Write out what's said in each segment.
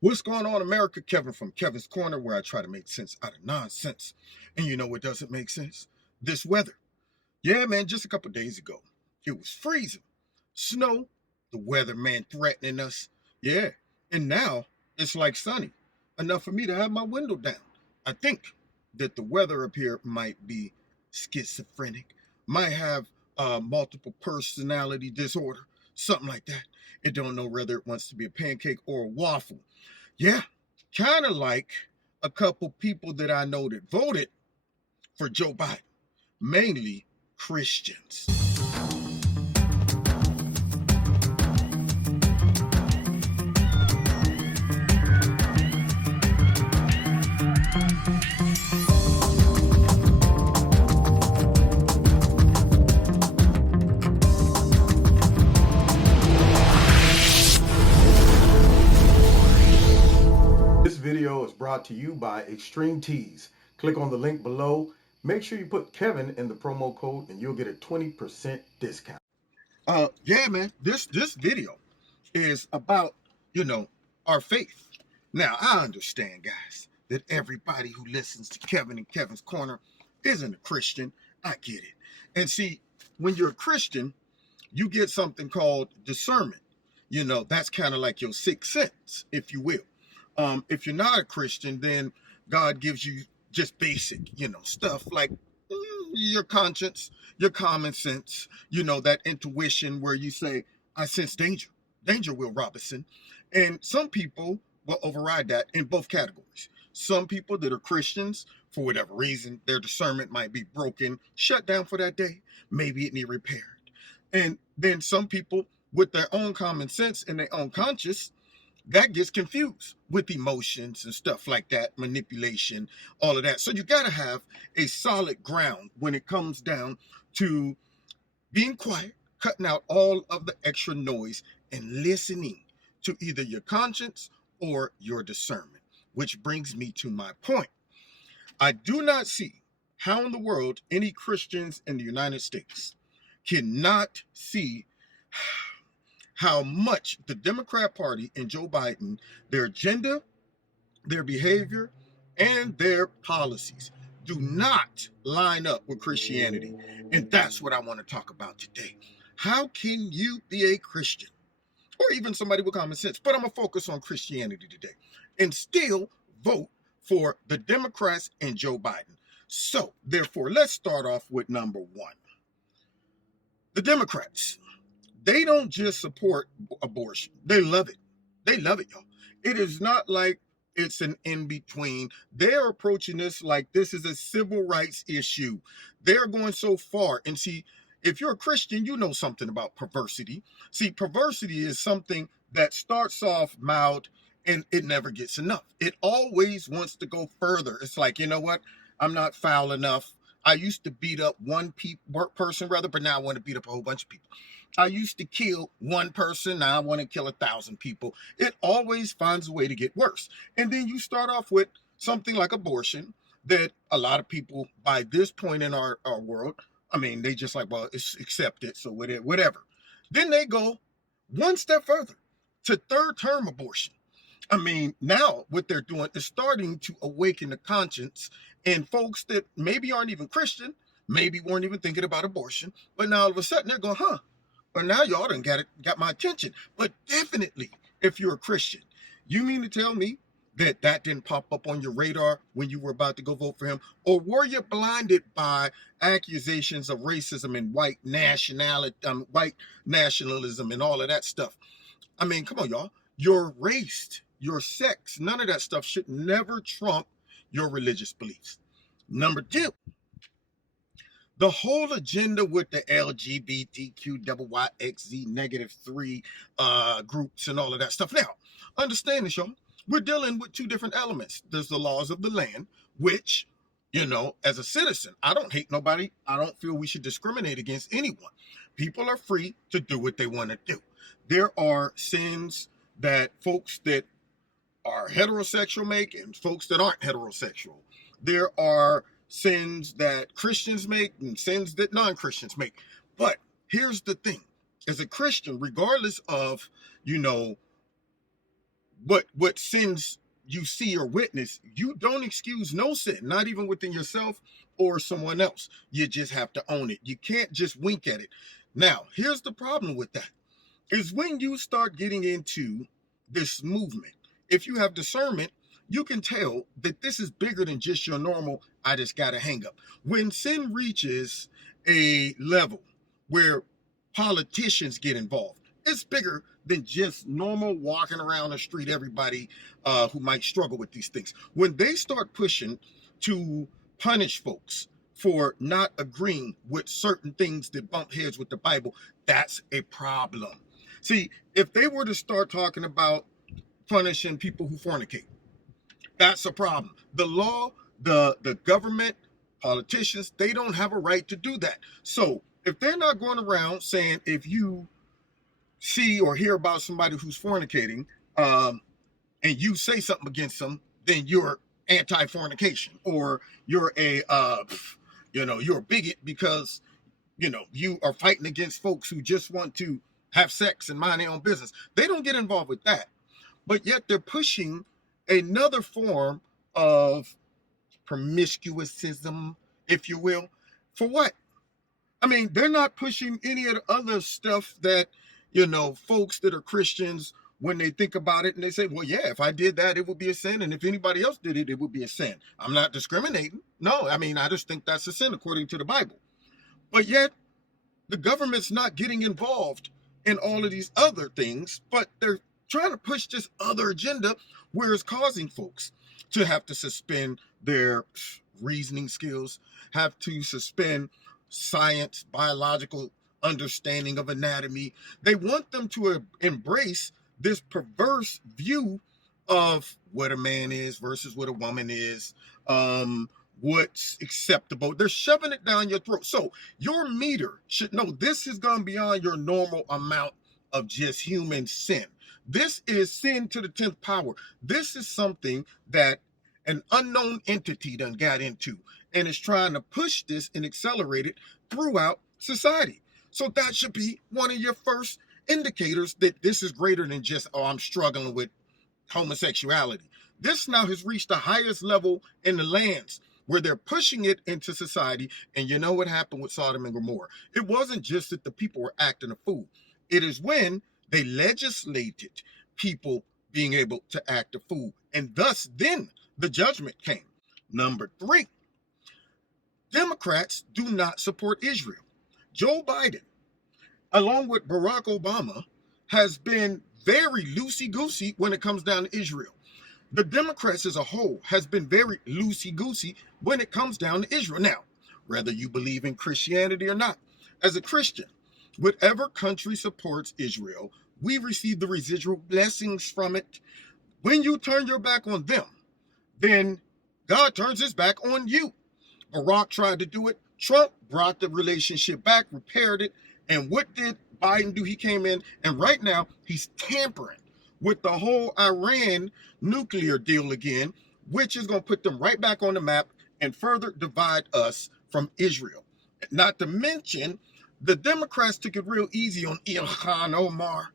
What's going on, America? Kevin from Kevin's Corner, where I try to make sense out of nonsense. And you know what doesn't make sense? This weather. Yeah, man, just a couple days ago, it was freezing. Snow, the weatherman threatening us. Yeah, and now it's like sunny. Enough for me to have my window down. I think that the weather up here might be schizophrenic, might have multiple personality disorder, something like that. It don't know whether it wants to be a pancake or a waffle. Yeah, kind of like a couple people that I know that voted for Joe Biden, mainly Christians. This video is brought to you by Extreme Tees. Click on the link below. Make sure you put Kevin in the promo code and you'll get a 20% discount. Yeah, man, this video is about, you know, our faith. Now, I understand, guys, that everybody who listens to Kevin and Kevin's Corner isn't a Christian. I get it. And see, when you're a Christian, you get something called discernment. You know, that's kind of like your sixth sense, if you will. If you're not a Christian, then God gives you just basic, stuff like your conscience, your common sense, that intuition where you say, I sense danger, danger, Will Robinson. And some people will override that in both categories. Some people that are Christians, for whatever reason, their discernment might be broken, shut down for that day. Maybe it need repaired. And then some people with their own common sense and their own conscience, that gets confused with emotions and stuff like that, manipulation, all of that. So you got to have a solid ground when it comes down to being quiet, cutting out all of the extra noise and listening to either your conscience or your discernment, which brings me to my point. I do not see how in the world any Christians in the United States cannot see how much the Democrat Party and Joe Biden, their agenda, their behavior, and their policies do not line up with Christianity. And that's what I want to talk about today. How can you be a Christian, or even somebody with common sense, but I'm going to focus on Christianity today, and still vote for the Democrats and Joe Biden? So, therefore, let's start off with number one. The Democrats, they don't just support abortion. They love it. They love it, y'all. It is not like it's an in-between. They're approaching this like this is a civil rights issue. They're going so far. And see, if you're a Christian, you know something about perversity. See, perversity is something that starts off mild and it never gets enough. It always wants to go further. It's like, you know what? I'm not foul enough. I used to beat up one person, rather, but now I want to beat up a whole bunch of people. I used to kill one person, now I want to kill 1,000 people. It always finds a way to get worse. And then you start off with something like abortion that a lot of people by this point in our world, I mean, they just like, well, it's accepted, so whatever. Then they go one step further to third term abortion. I mean, now what they're doing is starting to awaken the conscience in folks that maybe aren't even Christian, maybe weren't even thinking about abortion, but now all of a sudden they're going, huh? Well, now y'all done got my attention. But definitely, if you're a Christian, you mean to tell me that that didn't pop up on your radar when you were about to go vote for him? Or were you blinded by accusations of racism and white nationalism and all of that stuff? I mean, come on, y'all. Your race, your sex, none of that stuff should never trump your religious beliefs. Number two, the whole agenda with the LGBTQYYXZ -3 groups and all of that stuff. Now, understand this, y'all. We're dealing with two different elements. There's the laws of the land, which, as a citizen, I don't hate nobody. I don't feel we should discriminate against anyone. People are free to do what they want to do. There are sins that folks that are heterosexual make and folks that aren't heterosexual. There are sins that Christians make and sins that non-Christians make. But here's the thing. As a Christian, regardless of, what sins you see or witness, you don't excuse no sin, not even within yourself or someone else. You just have to own it. You can't just wink at it. Now, here's the problem with that is when you start getting into this movement, if you have discernment, you can tell that this is bigger than just your normal, I just got to hang up. When sin reaches a level where politicians get involved, it's bigger than just normal walking around the street, everybody who might struggle with these things. When they start pushing to punish folks for not agreeing with certain things that bump heads with the Bible, that's a problem. See, if they were to start talking about punishing people who fornicate, that's a problem. The law, the government, politicians, they don't have a right to do that. So if they're not going around saying if you see or hear about somebody who's fornicating, and you say something against them, then you're anti-fornication, or you're you're a bigot because you are fighting against folks who just want to have sex and mind their own business. They don't get involved with that, but yet they're pushing another form of promiscuousism, if you will. For what? I mean, they're not pushing any of the other stuff that, folks that are Christians, when they think about it and they say, well, yeah, if I did that, it would be a sin. And if anybody else did it, it would be a sin. I'm not discriminating. No, I mean, I just think that's a sin according to the Bible. But yet, the government's not getting involved in all of these other things, but they're trying to push this other agenda where it's causing folks to have to suspend their reasoning skills, have to suspend science, biological understanding of anatomy. They want them to embrace this perverse view of what a man is versus what a woman is, what's acceptable. They're shoving it down your throat. So your meter should know this has gone beyond your normal amount of just human sin. This is sin to the 10th power. This is something that an unknown entity done got into and is trying to push this and accelerate it throughout society. So that should be one of your first indicators that this is greater than just, oh, I'm struggling with homosexuality. This now has reached the highest level in the lands where they're pushing it into society. And you know what happened with Sodom and Gomorrah? It wasn't just that the people were acting a fool. It is when they legislated people being able to act a fool. And thus then the judgment came. Number 3, Democrats do not support Israel. Joe Biden, along with Barack Obama, has been very loosey-goosey when it comes down to Israel. The Democrats as a whole has been very loosey-goosey when it comes down to Israel. Now, whether you believe in Christianity or not, as a Christian, whatever country supports Israel, we receive the residual blessings from it. When you turn your back on them, then God turns his back on you. Barack tried to do it. Trump brought the relationship back, repaired it. And what did Biden do? He came in, and right now he's tampering with the whole Iran nuclear deal again, which is going to put them right back on the map and further divide us from Israel. Not to mention, the Democrats took it real easy on Ilhan Omar,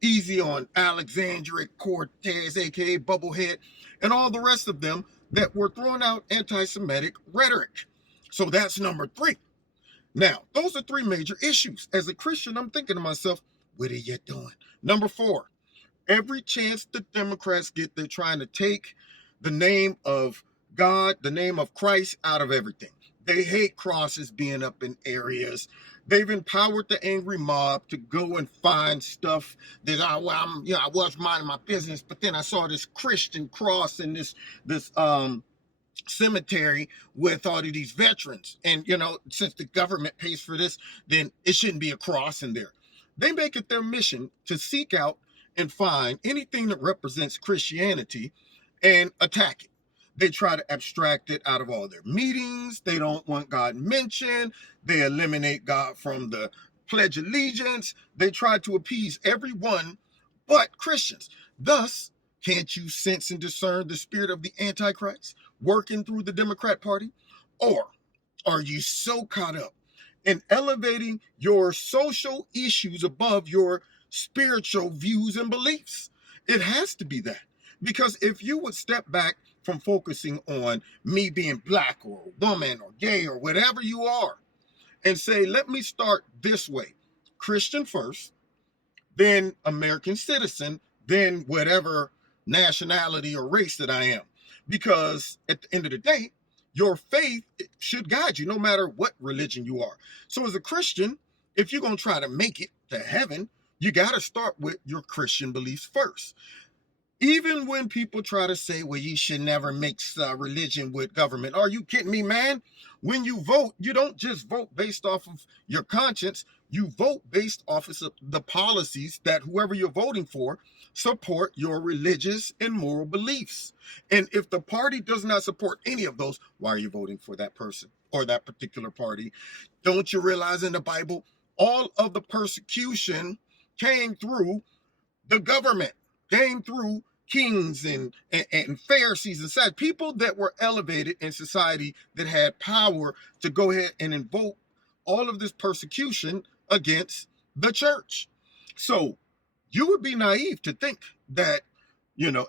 easy on Alexandria Cortez, aka Bubblehead, and all the rest of them that were throwing out anti-Semitic rhetoric. So that's number 3. Now, those are 3 major issues. As a Christian, I'm thinking to myself, what are you doing? Number 4, every chance the Democrats get, they're trying to take the name of God, the name of Christ out of everything. They hate crosses being up in areas. They've empowered the angry mob to go and find stuff that I was minding my business, but then I saw this Christian cross in this cemetery with all of these veterans. And, since the government pays for this, then it shouldn't be a cross in there. They make it their mission to seek out and find anything that represents Christianity and attack it. They try to abstract it out of all their meetings. They don't want God mentioned. They eliminate God from the Pledge of Allegiance. They try to appease everyone but Christians. Thus, can't you sense and discern the spirit of the Antichrist working through the Democrat Party? Or are you so caught up in elevating your social issues above your spiritual views and beliefs? It has to be that. Because if you would step back from focusing on me being black or a woman or gay or whatever you are, and say, let me start this way: Christian first, then American citizen, then whatever nationality or race that I am. Because at the end of the day, your faith should guide you no matter what religion you are. So as a Christian, if you're going to try to make it to heaven, you got to start with your Christian beliefs first. Even when people try to say, well, you should never mix religion with government. Are you kidding me, man? When you vote, you don't just vote based off of your conscience. You vote based off of the policies that whoever you're voting for support your religious and moral beliefs. And if the party does not support any of those, why are you voting for that person or that particular party? Don't you realize in the Bible, all of the persecution came through the government, came through kings and Pharisees and such, people that were elevated in society that had power to go ahead and invoke all of this persecution against the church. So you would be naive to think that,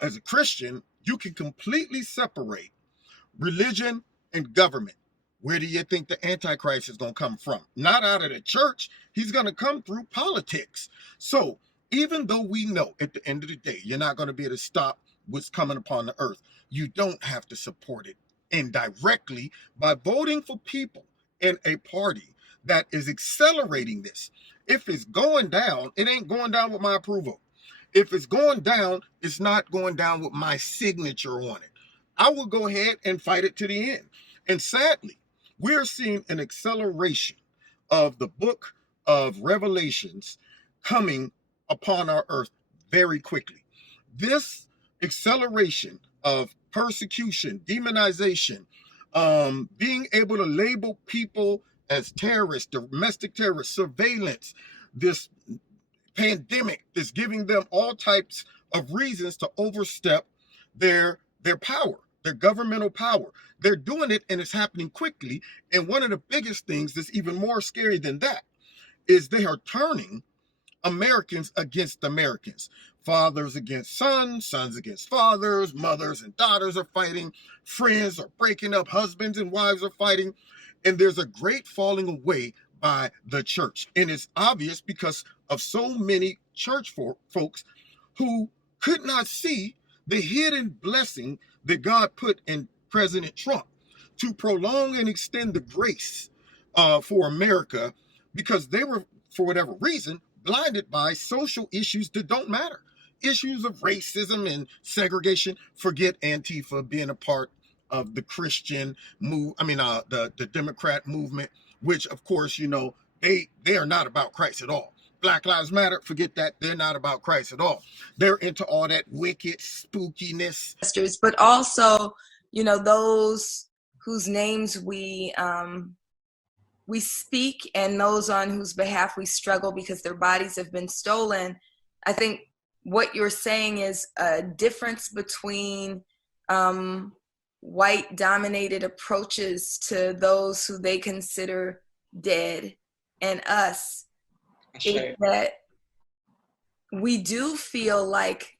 as a Christian, you can completely separate religion and government. Where do you think the Antichrist is going to come from? Not out of the church. He's going to come through politics. So even though we know at the end of the day, you're not going to be able to stop what's coming upon the earth, you don't have to support it indirectly by voting for people in a party that is accelerating this. If it's going down, it ain't going down with my approval. If it's going down, it's not going down with my signature on it. I will go ahead and fight it to the end. And sadly, we're seeing an acceleration of the book of Revelations coming upon our earth very quickly. This acceleration of persecution, demonization, being able to label people as terrorists, domestic terrorists, surveillance, this pandemic is giving them all types of reasons to overstep their power, their governmental power. They're doing it and it's happening quickly. And one of the biggest things that's even more scary than that is they are turning Americans against Americans. Fathers against sons, sons against fathers, mothers and daughters are fighting, friends are breaking up, husbands and wives are fighting, and there's a great falling away by the church. And it's obvious because of so many church folks who could not see the hidden blessing that God put in President Trump to prolong and extend the grace for America, because they were, for whatever reason, blinded by social issues that don't matter. Issues of racism and segregation. Forget Antifa being a part of the Christian the Democrat movement, which of course, they are not about Christ at all. Black Lives Matter, forget that. They're not about Christ at all. They're into all that wicked spookiness. But also, those whose names we speak and those on whose behalf we struggle because their bodies have been stolen. I think what you're saying is a difference between white dominated approaches to those who they consider dead and us. Is that we do feel like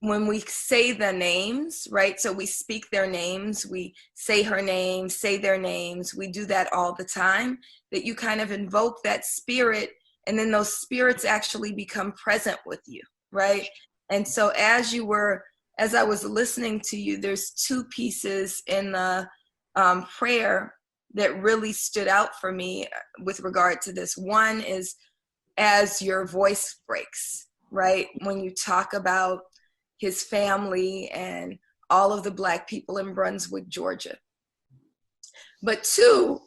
when we say the names, right? So we speak their names, we say her name, say their names, we do that all the time, that you kind of invoke that spirit, and then those spirits actually become present with you, right? And so as I was listening to you, there's two pieces in the prayer that really stood out for me with regard to this. One is as your voice breaks, right? When you talk about his family and all of the Black people in Brunswick, Georgia. But two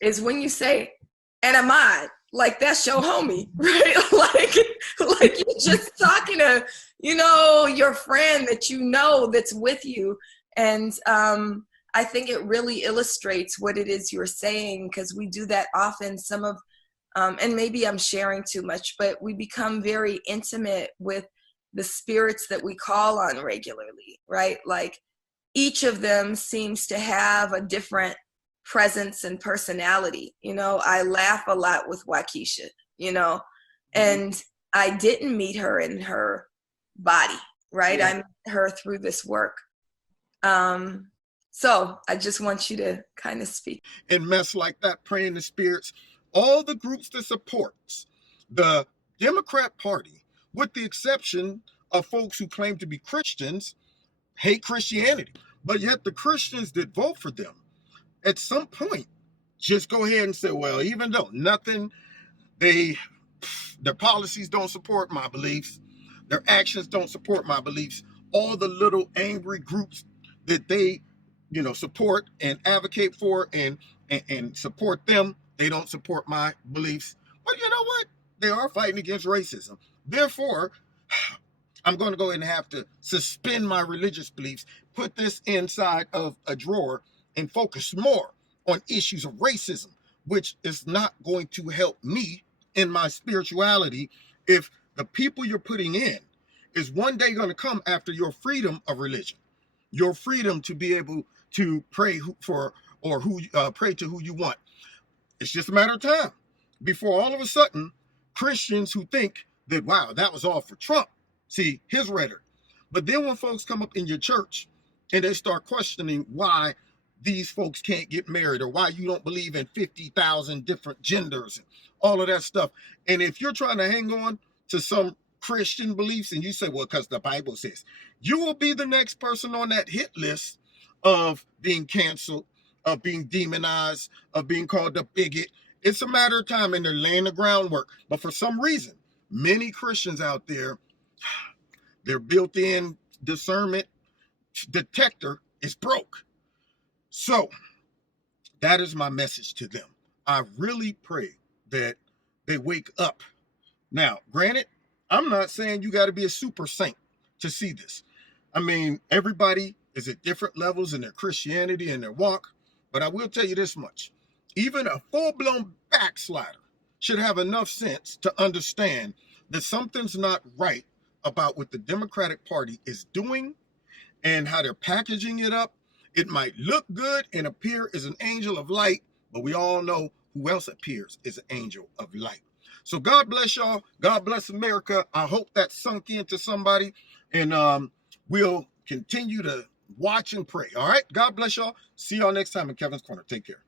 is when you say, and Ahmad, like that's your homie, right? like you're just talking to, your friend that that's with you. And I think it really illustrates what it is you're saying, because we do that often. Some of, and maybe I'm sharing too much, but we become very intimate with the spirits that we call on regularly, right? Like each of them seems to have a different presence and personality. I laugh a lot with Waukesha, and I didn't meet her in her body, right? Yeah. I met her through this work. So I just want you to kind of speak. And mess like that, praying the spirits, all the groups that supports the Democrat Party, with the exception of folks who claim to be Christians, hate Christianity. But yet the Christians that vote for them, at some point, just go ahead and say, well, even though their policies don't support my beliefs, their actions don't support my beliefs, all the little angry groups that they, support and advocate for and support them, they don't support my beliefs. But you know what? They are fighting against racism. Therefore, I'm going to go ahead and have to suspend my religious beliefs, put this inside of a drawer, and focus more on issues of racism, which is not going to help me in my spirituality if the people you're putting in is one day going to come after your freedom of religion, your freedom to be able to pray pray to who you want. It's just a matter of time before all of a sudden Christians who think that, wow, that was all for Trump, see his rhetoric. But then when folks come up in your church and they start questioning why these folks can't get married or why you don't believe in 50,000 different genders and all of that stuff. And if you're trying to hang on to some Christian beliefs and you say, well, because the Bible says, you will be the next person on that hit list of being canceled, of being demonized, of being called a bigot. It's a matter of time, and they're laying the groundwork. But for some reason, many Christians out there, their built-in discernment detector is broke. So that is my message to them. I really pray that they wake up. Now, granted, I'm not saying you got to be a super saint to see this. I mean, everybody is at different levels in their Christianity and their walk. But I will tell you this much. Even a full-blown backslider should have enough sense to understand that something's not right about what the Democratic Party is doing and how they're packaging it up. It might look good and appear as an angel of light, but we all know who else appears as an angel of light. So God bless y'all. God bless America. I hope that sunk into somebody, and we'll continue to watch and pray. All right. God bless y'all. See y'all next time in Kevin's Corner. Take care.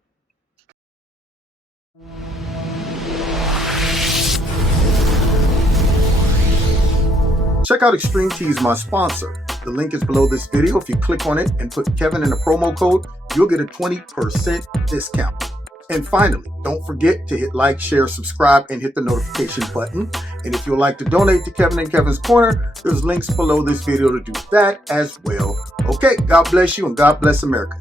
Check out Extreme Tees, my sponsor. The link is below this video. If you click on it and put Kevin in the promo code, you'll get a 20% discount. And finally, don't forget to hit like, share, subscribe, and hit the notification button. And if you'd like to donate to Kevin and Kevin's Corner, there's links below this video to do that as well. Okay, God bless you and God bless America.